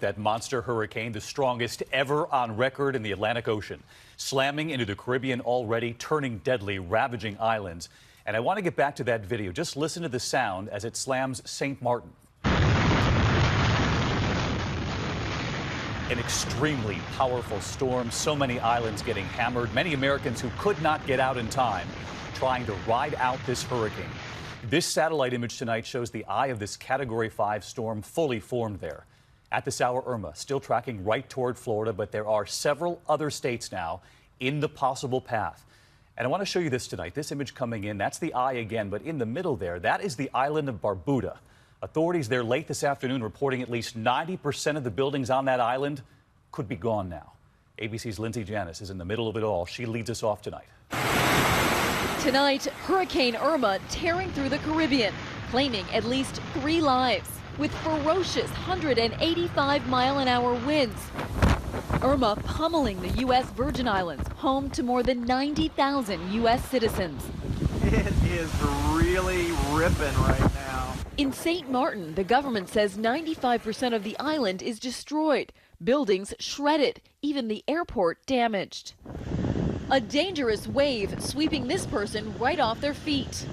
That monster hurricane, the strongest ever on record in the Atlantic Ocean, slamming into the Caribbean already, turning deadly, ravaging islands. And I want to get back to that video. Just listen to the sound as it slams St. Martin. An extremely powerful storm, so many islands getting hammered, many Americans who could not get out in time trying to ride out this hurricane. This satellite image tonight shows the eye of this Category 5 storm fully formed there. At this hour, IRMA still tracking right toward Florida, but there are several other states now in the possible path. And I want to show you this tonight. This image coming in, that's the eye again, but in the middle there, that is the island of Barbuda. Authorities there late this afternoon reporting at least 90% of the buildings on that island could be gone now. ABC's Lindsay Janis is in the middle of it all. She leads us off tonight. Tonight, Hurricane Irma tearing through the Caribbean, claiming at least 3 lives with ferocious 185-mile-an-hour winds. Irma pummeling the U.S. Virgin Islands, home to more than 90,000 U.S. citizens. It is really ripping right now. In St. Martin, the government says 95% of the island is destroyed, buildings shredded, even the airport damaged. A dangerous wave sweeping this person right off their feet.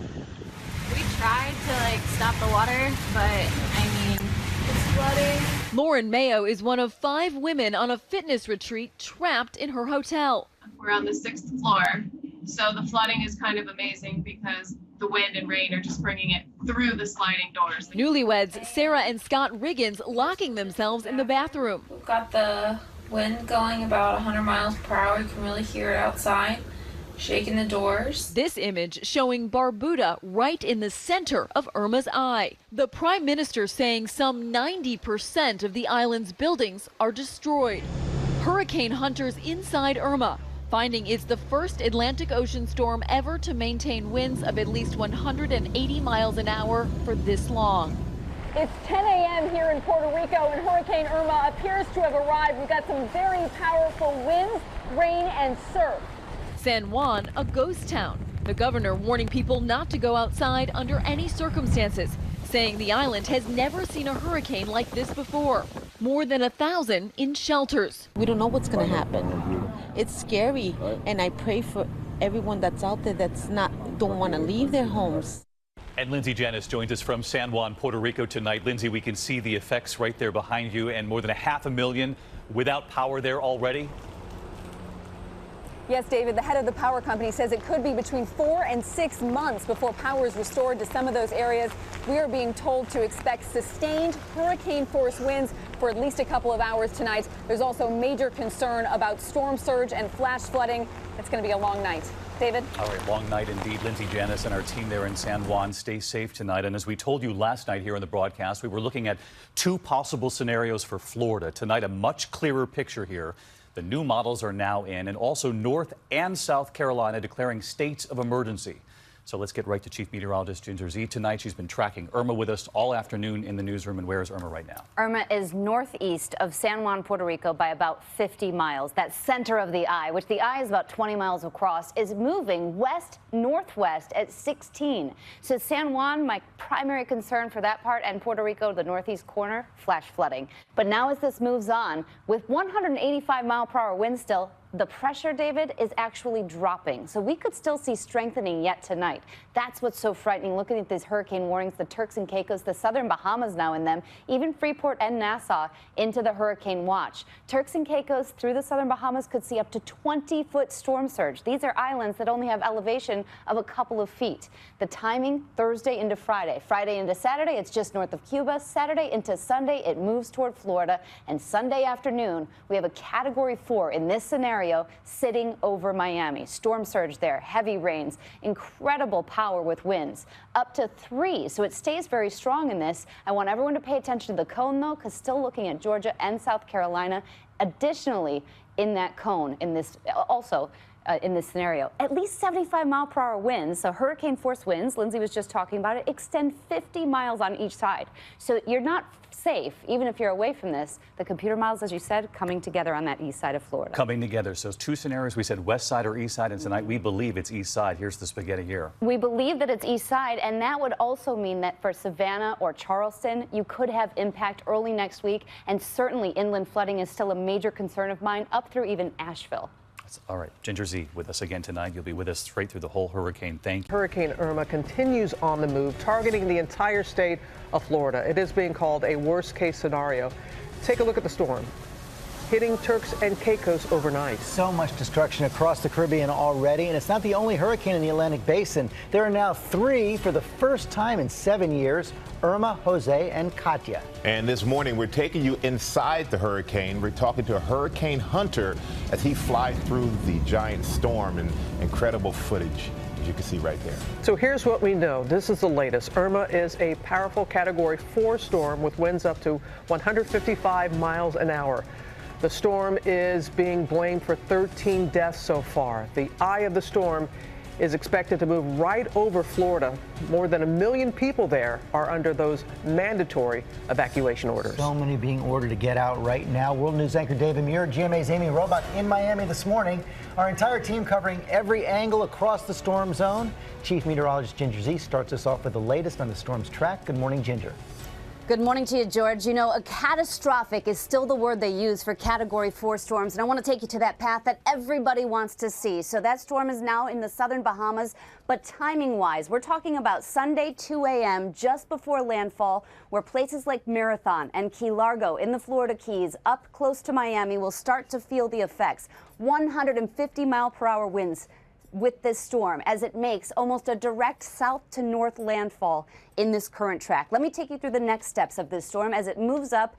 We tried to stop the water, but I mean, it's flooding. Lauren Mayo is one of 5 women on a fitness retreat trapped in her hotel. We're on the 6th floor, so the flooding is kind of amazing because the wind and rain are just bringing it through the sliding doors. Newlyweds Sarah and Scott Riggins locking themselves in the bathroom. We've got the wind going about 100 miles per hour. You can really hear it outside, shaking the doors. This image showing Barbuda right in the center of Irma's eye. The Prime Minister saying some 90% of the island's buildings are destroyed. Hurricane hunters inside Irma finding it's the first Atlantic Ocean storm ever to maintain winds of at least 180 miles an hour for this long. It's 10 a.m. here in Puerto Rico, and Hurricane Irma appears to have arrived. We've got some very powerful winds, rain, and surf. San Juan, a ghost town. The governor warning people not to go outside under any circumstances, saying the island has never seen a hurricane like this before. More than 1,000 in shelters. We don't know what's going to happen. It's scary, and I pray for everyone that's out there don't want to leave their homes. And Lindsay Janis joins us from San Juan, Puerto Rico tonight. Lindsay, we can see the effects right there behind you, and more than 500,000 without power there already. Yes, David, the head of the power company says it could be between 4 and 6 months before power is restored to some of those areas. We are being told to expect sustained hurricane-force winds for at least a couple of hours tonight. There's also major concern about storm surge and flash flooding. It's going to be a long night. David? All right, long night indeed. Lindsay Janis and our team there in San Juan, stay safe tonight. And as we told you last night here on the broadcast, we were looking at 2 possible scenarios for Florida. Tonight, a much clearer picture here. The new models are now in, and also North and South Carolina declaring states of emergency. So let's get right to Chief Meteorologist Ginger Z tonight. She's been tracking Irma with us all afternoon in the newsroom. And where is Irma right now? Irma is northeast of San Juan, Puerto Rico by about 50 miles. That center of the eye, which the eye is about 20 miles across, is moving west-northwest at 16. So San Juan, my primary concern for that part, and Puerto Rico, the northeast corner, flash flooding. But now as this moves on, with 185-mile-per-hour winds still, the pressure, David, is actually dropping. So we could still see strengthening yet tonight. That's what's so frightening. Looking at these hurricane warnings, the Turks and Caicos, the southern Bahamas now in them, even Freeport and Nassau into the hurricane watch. Turks and Caicos through the southern Bahamas could see up to 20-foot storm surge. These are islands that only have elevation of a couple of feet. The timing, Thursday into Friday. Friday into Saturday, it's just north of Cuba. Saturday into Sunday, it moves toward Florida. And Sunday afternoon, we have a Category 4 in this scenario sitting over Miami. Storm surge there, heavy rains, incredible power with winds, up to 3. So it stays very strong in this. I want everyone to pay attention to the cone, though, because still looking at Georgia and South Carolina. Additionally, in that cone, in this also in this scenario. At least 75-mile-per-hour winds, so hurricane-force winds, Lindsay was just talking about it, extend 50 miles on each side. So you're not safe, even if you're away from this. The computer models, as you said, coming together on that east side of Florida. Coming together. So two scenarios. We said west side or east side, and tonight we believe it's east side. Here's the spaghetti here. We believe that it's east side, and that would also mean that for Savannah or Charleston, you could have impact early next week, and certainly inland flooding is still a major concern of mine, up through even Asheville. All right, Ginger Z with us again tonight. You'll be with us straight through the whole hurricane. Thank you. Hurricane Irma continues on the move, targeting the entire state of Florida. It is being called a worst-case scenario. Take a look at the storm, hitting Turks and Caicos overnight. So much destruction across the Caribbean already, and it's not the only hurricane in the Atlantic Basin. There are now 3 for the first time in 7 years: Irma, Jose, and Katia. And this morning, we're taking you inside the hurricane. We're talking to a hurricane hunter as he flies through the giant storm, and incredible footage, as you can see right there. So here's what we know. This is the latest. Irma is a powerful Category 4 storm with winds up to 155 miles an hour. The storm is being blamed for 13 deaths so far. The eye of the storm is expected to move right over Florida. More than 1 million people there are under those mandatory evacuation orders. So many being ordered to get out right now. World News anchor David Muir, GMA's Amy Robach in Miami this morning. Our entire team covering every angle across the storm zone. Chief Meteorologist Ginger Z starts us off with the latest on the storm's track. Good morning, Ginger. Good morning to you, George. You know, a catastrophic is still the word they use for Category 4 storms, and I want to take you to that path that everybody wants to see. So that storm is now in the southern Bahamas, but timing-wise, we're talking about Sunday 2 a.m. just before landfall, where places like Marathon and Key Largo in the Florida Keys up close to Miami will start to feel the effects. 150-mile-per-hour winds with this storm as it makes almost a direct south to north landfall in this current track. Let me take you through the next steps of this storm as it moves up.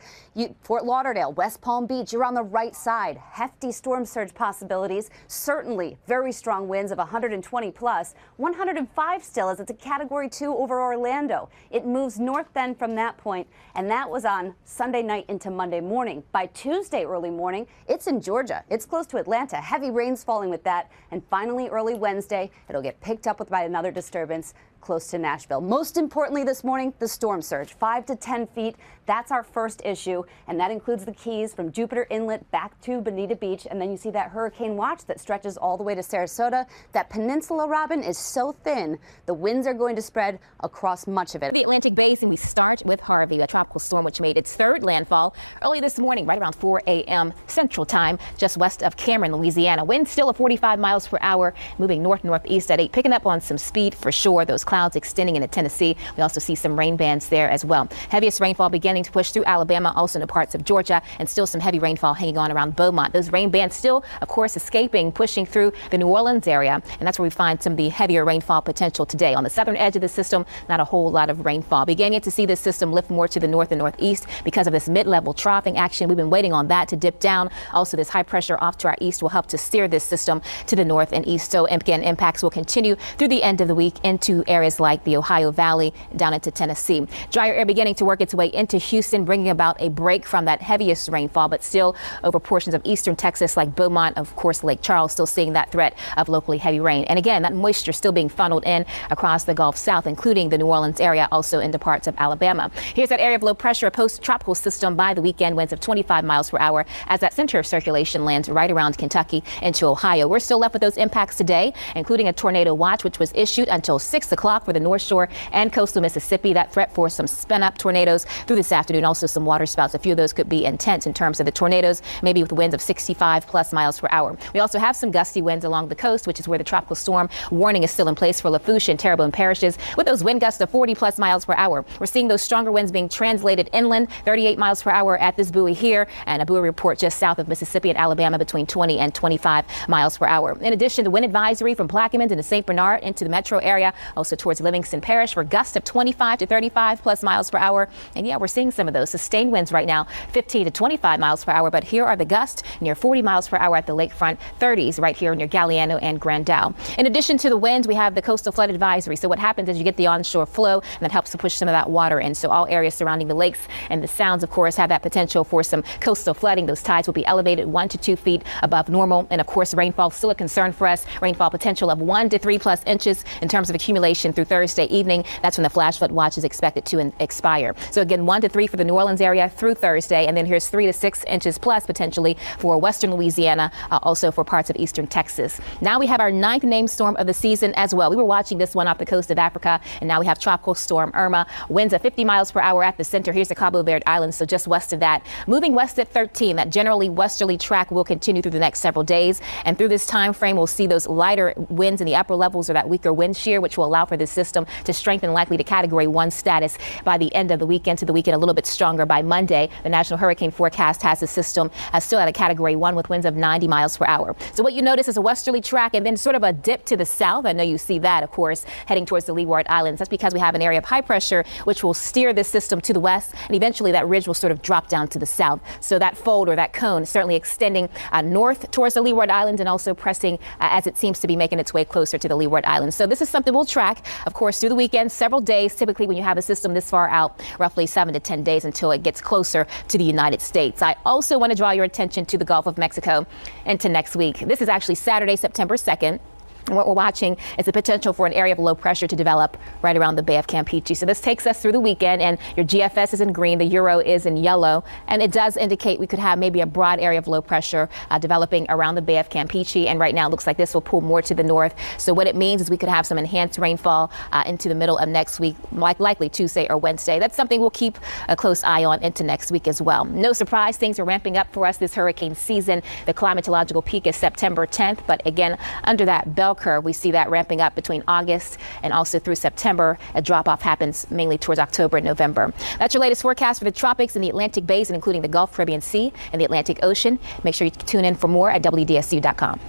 Fort Lauderdale, West Palm Beach, you're on the right side. Hefty storm surge possibilities. Certainly very strong winds of 120 plus. 105 still as it's a Category 2 over Orlando. It moves north then from that point, and that was on Sunday night into Monday morning. By Tuesday early morning, it's in Georgia. It's close to Atlanta. Heavy rains falling with that. And finally, early Wednesday, it'll get picked up with by another disturbance close to Nashville. Most importantly this morning, the storm surge, 5 to 10 feet. That's our first issue, and that includes the Keys from Jupiter Inlet back to Bonita Beach, and then you see that hurricane watch that stretches all the way to Sarasota. That peninsula, Robin, is so thin, the winds are going to spread across much of it. The Atlantic Basin, we start with Harvey, a tropical storm which made its third landfall early this morning, right around 4 a.m. Central Time, just west of Cameron, Louisiana. Winds still at 45 miles per hour, moving north-northeast at 8, picking up on some speed for sure. Those clouds extending into Tennessee. We also see some rain bands there as well. Heaviest rainfall beginning to push through Alabama, also into parts of Georgia, and still some heavy rainfall hanging on around Beaumont. Those rain bands still, of course, escaping, pushing through the New Orleans area, and that's where we find some of the heavier rainfall potential today. On the southern edge of the system, not a whole lot of rainfall. Beginning to see this system lift more to the north and northeast because of this mid-level troughing action. We've been waiting on that to dip down. Also, this high pressure off to our east will help to steer this system to the north and east. So again, impacts will continue through the end of the week into areas like the Ohio Valley down into Tennessee. Drier air beginning to work its way into Houston, bringing about a break from that heaviest rainfall, but still over portions of eastern Texas like Beaumont, of course, Lake Charles, still seeing that threat of locally heavy rain. And again, that moisture still being funneled in across the Gulf South, including the New Orleans area, also into parts of Alabama. Here's that area of low pressure, a post-tropical system by the weekend, winds of 25 miles per hour as that center of circulation lands right around Kentucky into Ohio. We're still left with those impacts today, including a tornado watch, which was issued until 6 o'clock for the North Shore and coastal Mississippi. That threat for some spin-up tornadoes through this afternoon. Also some water spouts. A few of those could be intense in terms of the tornadoes, maybe with winds of 65 plus miles per hour. We also have some gusty winds along the coast, which is where the tropical storm warning is still in place for Lafourche and Terrebonne parishes, with those wind gusts of 40 plus miles per hour. We're seeing those stronger winds being translated inland, 38 miles per hour at this buoy here, and a buoy report just south of Mississippi and Alabama between 20 and 25 miles per hour. In addition, the wind advisory from Plaquemines into St. Bernard into the metro area, also towards Livingston Parish for gusts of 25 to 35 plus miles per hour. And yeah, we're seeing some of those sustained winds right now, 15 to 25 miles per hour. But here are the gusts near 40 miles per hour at the lakefront, 30s right here near Galliano and Grandal. In addition to the winds, we have the coastal flood advisory. So what happens is you get the onshore flow, and that helps to push some of that water in. So all areas surrounding the lakes and the sounds, of course, have that potential for some coastal flooding. Those tides will be elevated 1 to 2 feet above normal. And of course, rainfall still a concern for us. Rainfall potential of 1 to 3+ inches in terms of accumulation through Thursday evening. That's when the flash flood watch is expected to expire. So again, 1 to 3 for the New Orleans area through Thursday. And then here's 3 to 6 inches plus potentially for western Louisiana, also for parts of eastern Texas. Now we have our 9th named storm of the season as well. We were watching this one off the coast of Africa, and now we have Tropical Storm Irma. Winds of 50 miles per hour at the center. Here's the Cabo Verde Islands, so just west of that. Moving west at 13. That generally westerly track will continue through the next several days. And through this time frame, we'll see those lighter winds in the upper levels or that weaker wind shear, which will allow for this system to strengthen, likely to Category 1 status by the end of the weekend, to the weekend a little bit stronger by Monday. The National Hurricane Forecast has the system still at a Category 1 with winds of 90 miles per hour. So what you notice is a westerly track and then sort of a dip to the south. I know you see that, of course, heading towards the Leeward Islands. That's because we have an area of high pressure which will steer this system to the west, and eventually that ridge will sort of drop down to the south. So that fold or that cone certainly extending north towards the Leeward Islands and also pressing as it seems to be making its way closer to the Leeward Islands. So this is something we'll track, of course, through the weekend, several days. Typically when you have a system this far out, roughly 7 to 10 days until it gets closer to the United States. I also want to draw your attention to the Gulf of Mexico and to next week. This is actually Saturday, September 2nd. And what we're watching is the potential for an area of low pressure to develop right around the Bay of Campeche. So this takes us through the weekend, and your GFS is in green, the Euro is in yellow, and it does indicate we could have maybe a broad area of low pressure developing around the Bay of Campeche. And right now it looks like this will pull more to the north. So what it means is we could have some enhanced rainfall into the middle of next week, likely Tuesday or Wednesday. That's something we'll keep a close eye on into next week as well. No surprise, things are ramping up for us this hurricane season. The climatological peak is September 10th, but again, under that bell curve, we see that ramping up between August and also through September. A drop-off happens mainly towards October and November. That's your latest forecast for the tropics and the Atlantic Basin, including the Gulf, Caribbean Sea, and the Atlantic Ocean. Make sure you tune in for more at WDSU.com.